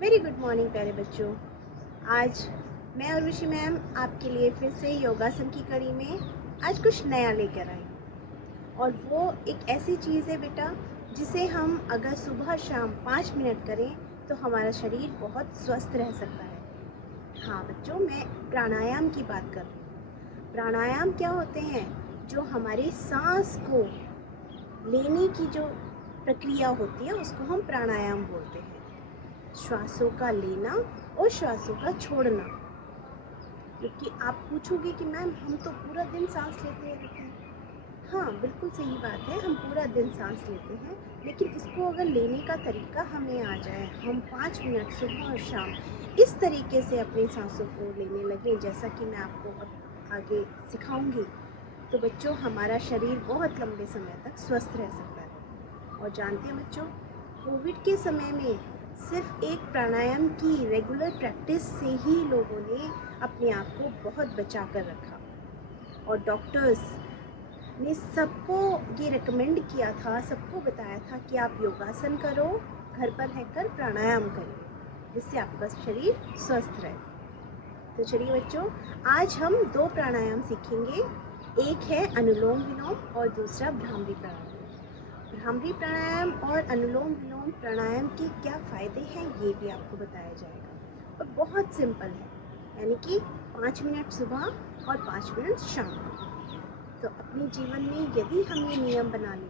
Very good morning प्यारे बच्चों। आज मैं और ऋषि मैम आपके लिए फिर से योगासन की कड़ी में आज कुछ नया लेकर आए। और वो एक ऐसी चीज़ है बेटा, जिसे हम अगर सुबह शाम 5 मिनट करें तो हमारा शरीर बहुत स्वस्थ रह सकता है। हाँ बच्चों, मैं प्राणायाम की बात कर रही हूँ। प्राणायाम क्या होते हैं? जो हमारी सांस को लेने की जो प्रक्रिया होती है उसको हम प्राणायाम बोलते हैं। श्वासों का लेना और श्वासों का छोड़ना। क्योंकि आप पूछोगे कि मैम हम तो पूरा दिन सांस लेते रहते हैं। हाँ बिल्कुल सही बात है, हम पूरा दिन सांस लेते हैं, लेकिन इसको अगर लेने का तरीका हमें आ जाए, हम 5 मिनट सुबह और शाम इस तरीके से अपनी सांसों को लेने लगें जैसा कि मैं आपको अब आगे सिखाऊंगी, तो बच्चों हमारा शरीर बहुत लंबे समय तक स्वस्थ रह सकता है। और जानते हैं बच्चों, कोविड के समय में सिर्फ एक प्राणायाम की रेगुलर प्रैक्टिस से ही लोगों ने अपने आप को बहुत बचा कर रखा। और डॉक्टर्स ने सबको ये रिकमेंड किया था, सबको बताया था कि आप योगासन करो, घर पर रहकर प्राणायाम करिए, जिससे आपका शरीर स्वस्थ रहे। तो चलिए बच्चों, आज हम दो प्राणायाम सीखेंगे। एक है अनुलोम विलोम और दूसरा भ्रामरी प्राणायाम। भ्रामरी प्राणायाम और अनुलोम विलोम प्राणायाम के क्या फ़ायदे हैं ये भी आपको बताया जाएगा। और बहुत सिंपल है, यानी कि 5 मिनट सुबह और 5 मिनट शाम। तो अपने जीवन में यदि हम ये नियम बना लें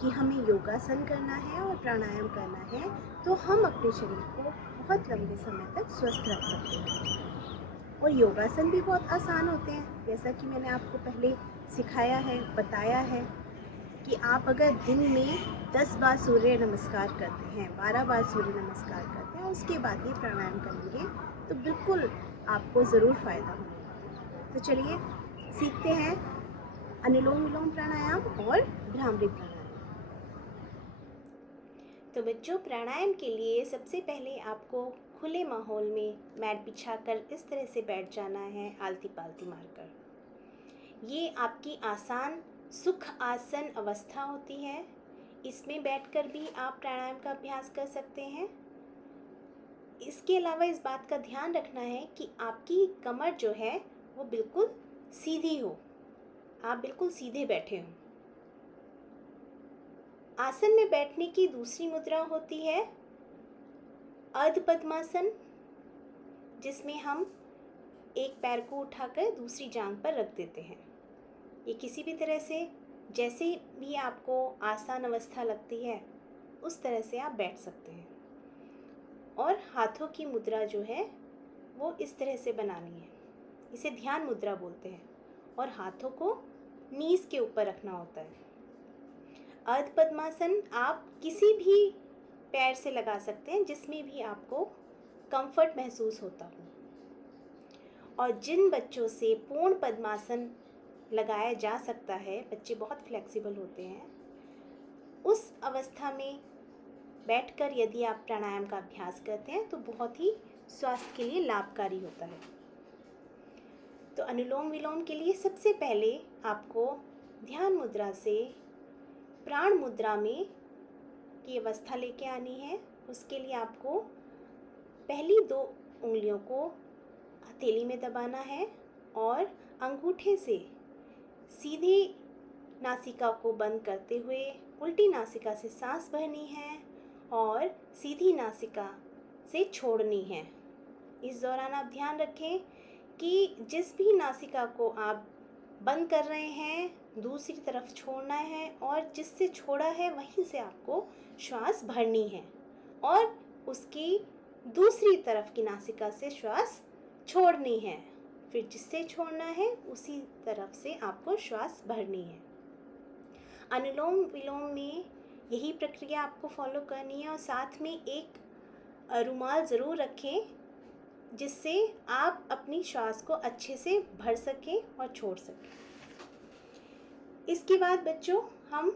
कि हमें योगासन करना है और प्राणायाम करना है, तो हम अपने शरीर को बहुत लंबे समय तक स्वस्थ रख सकते हैं। और योगासन भी बहुत आसान होते हैं, जैसा कि मैंने आपको पहले सिखाया है, बताया है कि आप अगर दिन में 10 बार सूर्य नमस्कार करते हैं, 12 बार सूर्य नमस्कार करते हैं, उसके बाद ये प्राणायाम करेंगे तो बिल्कुल आपको ज़रूर फ़ायदा होगा। तो चलिए सीखते हैं अनुलोम विलोम प्राणायाम और भ्रामरी प्राणायाम। तो बच्चों, प्राणायाम के लिए सबसे पहले आपको खुले माहौल में मैट बिछाकर इस तरह से बैठ जाना है, आलती पालती मारकर। ये आपकी आसान सुख आसन अवस्था होती है। इसमें बैठकर भी आप प्राणायाम का अभ्यास कर सकते हैं। इसके अलावा इस बात का ध्यान रखना है कि आपकी कमर जो है वो बिल्कुल सीधी हो, आप बिल्कुल सीधे बैठे हों। आसन में बैठने की दूसरी मुद्रा होती है अर्ध पद्मासन, जिसमें हम एक पैर को उठाकर दूसरी जांघ पर रख देते हैं। ये किसी भी तरह से, जैसे भी आपको आसान अवस्था लगती है उस तरह से आप बैठ सकते हैं। और हाथों की मुद्रा जो है वो इस तरह से बनानी है, इसे ध्यान मुद्रा बोलते हैं। और हाथों को नीज के ऊपर रखना होता है। अर्ध पद्मासन आप किसी भी पैर से लगा सकते हैं जिसमें भी आपको कंफर्ट महसूस होता हो। और जिन बच्चों से पूर्ण पद्मासन लगाया जा सकता है, बच्चे बहुत फ्लेक्सिबल होते हैं, उस अवस्था में बैठकर यदि आप प्राणायाम का अभ्यास करते हैं तो बहुत ही स्वास्थ्य के लिए लाभकारी होता है। तो अनुलोम विलोम के लिए सबसे पहले आपको ध्यान मुद्रा से प्राण मुद्रा में की अवस्था लेके आनी है। उसके लिए आपको पहली 2 उंगलियों को हथेली में दबाना है और अंगूठे से सीधी नासिका को बंद करते हुए उल्टी नासिका से सांस भरनी है और सीधी नासिका से छोड़नी है। इस दौरान आप ध्यान रखें कि जिस भी नासिका को आप बंद कर रहे हैं दूसरी तरफ छोड़ना है, और जिससे छोड़ा है वहीं से आपको श्वास भरनी है और उसकी दूसरी तरफ की नासिका से श्वास छोड़नी है। फिर जिससे छोड़ना है उसी तरफ से आपको श्वास भरनी है। अनुलोम विलोम में यही प्रक्रिया आपको फॉलो करनी है। और साथ में एक रुमाल ज़रूर रखें जिससे आप अपनी श्वास को अच्छे से भर सकें और छोड़ सकें। इसके बाद बच्चों हम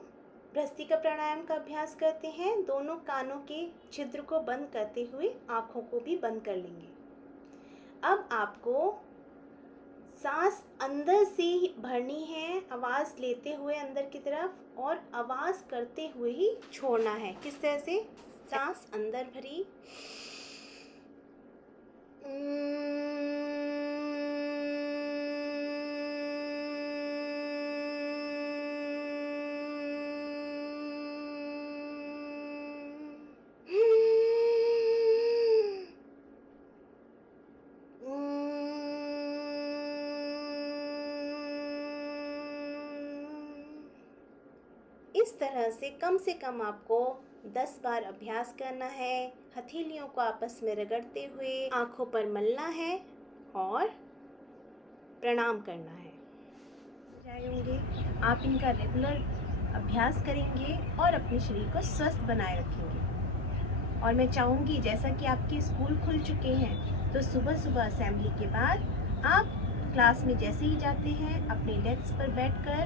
भ्रस्त्रिका प्राणायाम का अभ्यास करते हैं। दोनों कानों के छिद्र को बंद करते हुए आँखों को भी बंद कर लेंगे। अब आपको सांस अंदर से ही भरनी है, आवाज़ लेते हुए अंदर की तरफ, और आवाज़ करते हुए ही छोड़ना है। किस तरह से? सांस अंदर भरी इस तरह से कम आपको 10 बार अभ्यास करना है। हथेलियों को आपस में रगड़ते हुए आँखों पर मलना है और प्रणाम करना है। जाएंगे आप इनका रेगुलर अभ्यास करेंगे और अपने शरीर को स्वस्थ बनाए रखेंगे। और मैं चाहूँगी जैसा कि आपके स्कूल खुल चुके हैं तो सुबह सुबह असेंबली के बाद आप क्लास में जैसे ही जाते हैं अपने डेस्क पर बैठकर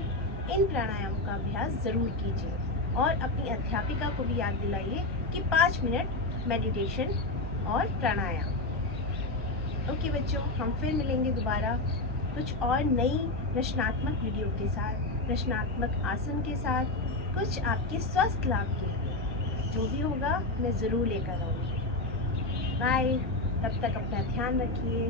इन प्राणायामों का अभ्यास ज़रूर कीजिए और अपनी अध्यापिका को भी याद दिलाइए कि 5 मिनट मेडिटेशन और प्राणायाम। ओके बच्चों, हम फिर मिलेंगे दोबारा कुछ और नई रचनात्मक वीडियो के साथ, रचनात्मक आसन के साथ, कुछ आपके स्वास्थ्य लाभ के लिए। जो भी होगा मैं ज़रूर लेकर आऊँगी। बाय, तब तक अपना ध्यान रखिए।